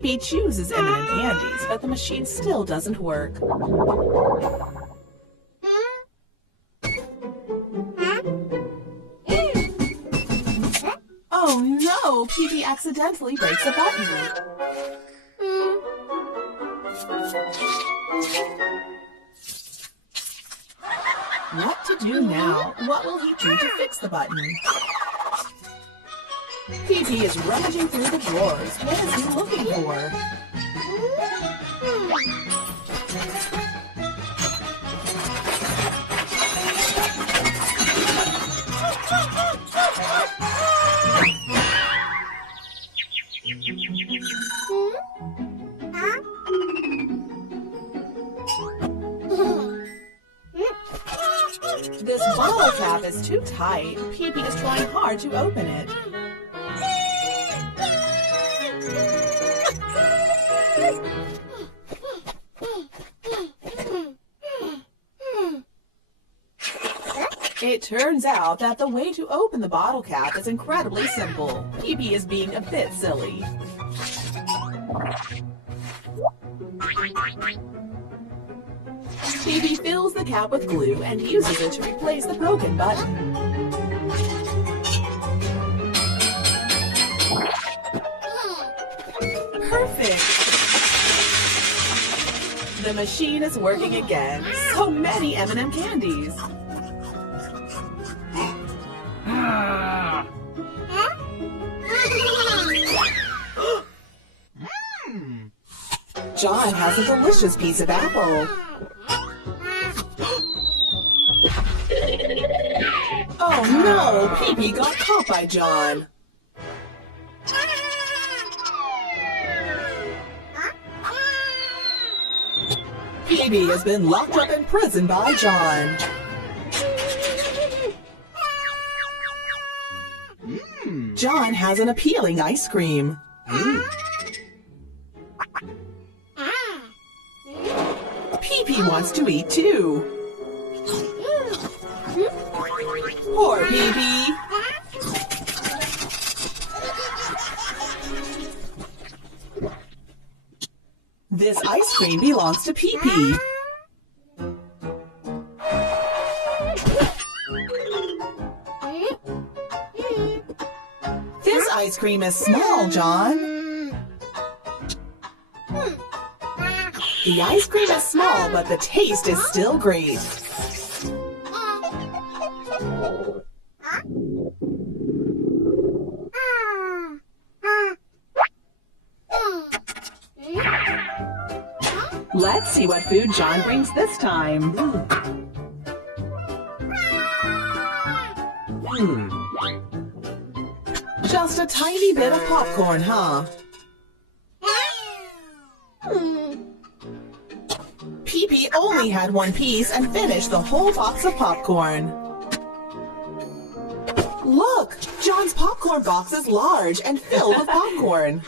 He chooses M&M candies, but the machine still doesn't work. Oh no! PeaPea accidentally breaks a button. What to do now? What will he do to fix the button? PeaPea is rummaging through the drawers. What is he looking for? This bottle cap is too tight. PeaPea is trying hard to open it. It turns out that the way to open the bottle cap is incredibly simple. PeaPea is being a bit silly. PeaPea fills the cap with glue and uses it to replace the broken button. Perfect! The machine is working again. So many M&M candies. John has a delicious piece of apple. Oh no! PeaPea got caught by John. PeaPea has been locked up in prison by John. John has an appealing ice cream. PeaPea wants to eat too. Poor PeaPea. This ice cream belongs to PeaPea. This ice cream is small, John. The ice cream is small, but the taste is still great. Let's see what food John brings this time. Just a tiny bit of popcorn, huh? PeaPea only had one piece and finished the whole box of popcorn. Look! John's popcorn box is large and filled with popcorn.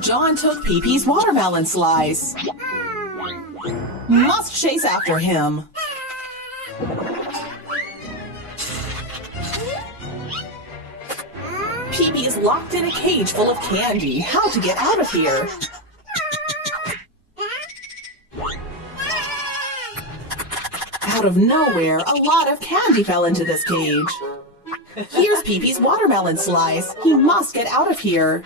John took PeaPea's watermelon slice. Must chase after him. PeaPea is locked in a cage full of candy. How to get out of here? Out of nowhere, a lot of candy fell into this cage. Here's PeaPea's watermelon slice. He must get out of here.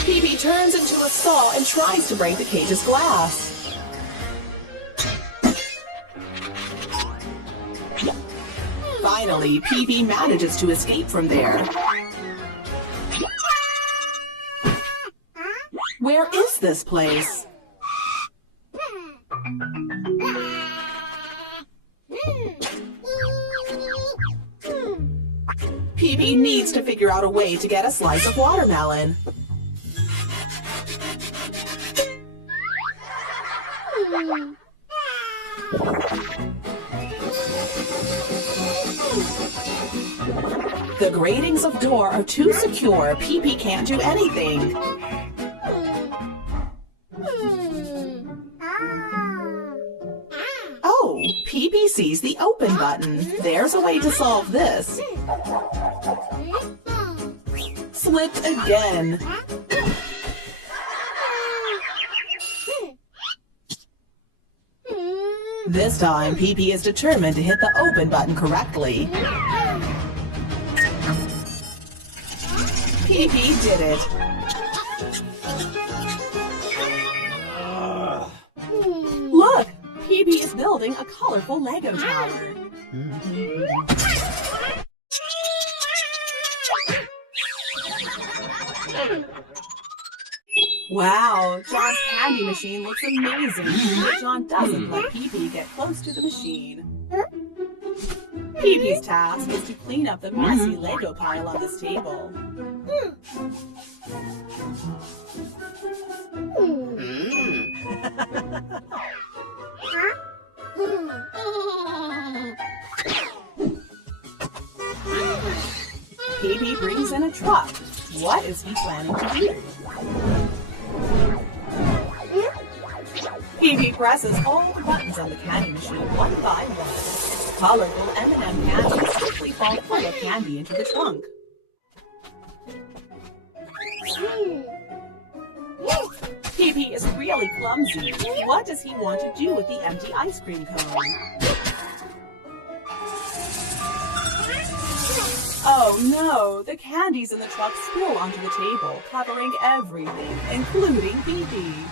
PeaPea turns into a saw and tries to break the cage's glass. Finally, PeaPea manages to escape from there. Where is this place? PeaPea needs to figure out a way to get a slice of watermelon. The gratings of door are too secure. PeaPea can't do anything. sees the open button. There's a way to solve this. Slipped again. This time, PeaPea is determined to hit the open button correctly. PeaPea did it. Look! PeaPea is building a colorful Lego tower. Wow, John's candy machine looks amazing, but John doesn't let PeaPea get close to the machine. PeaPea's task is to clean up the messy Lego pile on this table. PeaPea brings in a truck. What is he planning to do? PeaPea presses all the buttons on the candy machine one by one. Colorful M&M candies quickly fall full of candy into the trunk. PeaPea is really clumsy. What does he want to do with the empty ice cream cone? Oh no! The candies in the truck spill onto the table, covering everything, including PeaPea.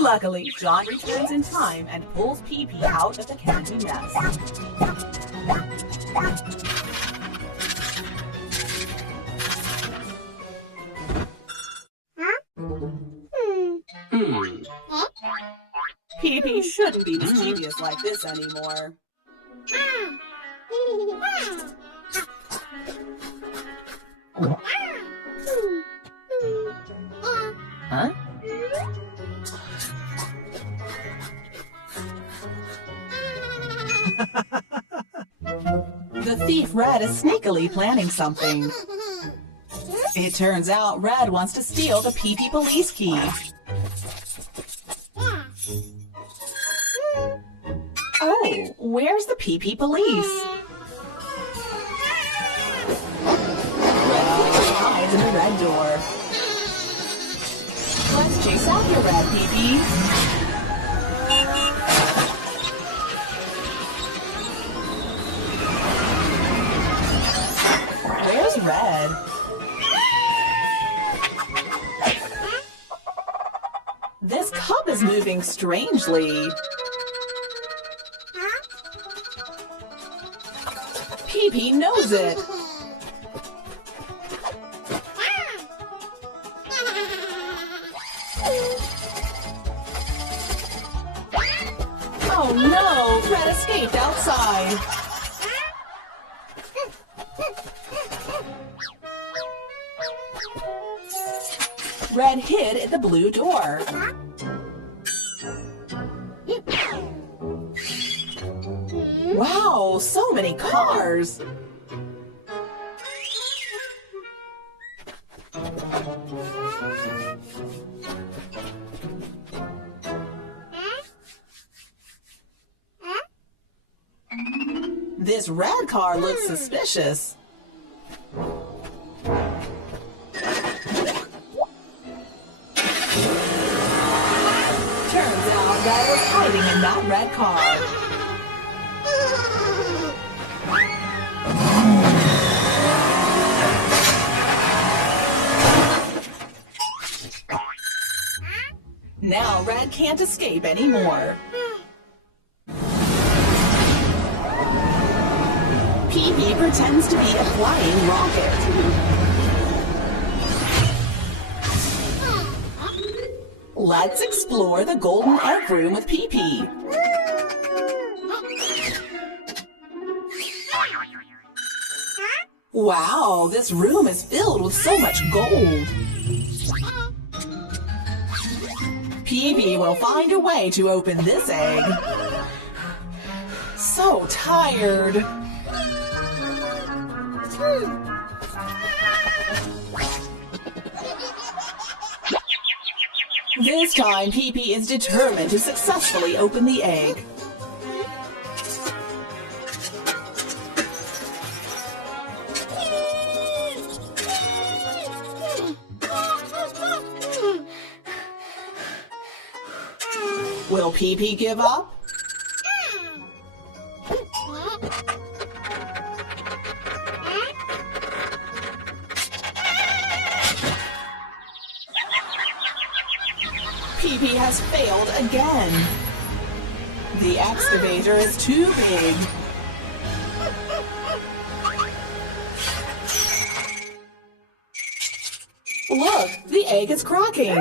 Luckily, John returns in time and pulls PeaPea out of the candy mess. PeaPea shouldn't be mischievous like this anymore. Huh? The thief Red is sneakily planning something. It turns out Red wants to steal the PeaPea police key. Oh, where's the PeaPea police? Red hides in the red door. Let's chase after Red, PeaPea. Where's Red? This cup is moving strangely. PeaPea knows it. Oh no! Red escaped outside. Red hid at the blue door. Wow, so many cars! This red car looks suspicious. Turns out Red was hiding in that red car. Now Red can't escape anymore. PeaPea pretends to be a flying rocket. Let's explore the golden egg room with PeaPea. Wow, this room is filled with so much gold. PeaPea will find a way to open this egg. So tired. This time, PeaPea is determined to successfully open the egg. Will PeaPea give up? PeaPea has failed again. The excavator is too big. Look, the egg is cracking.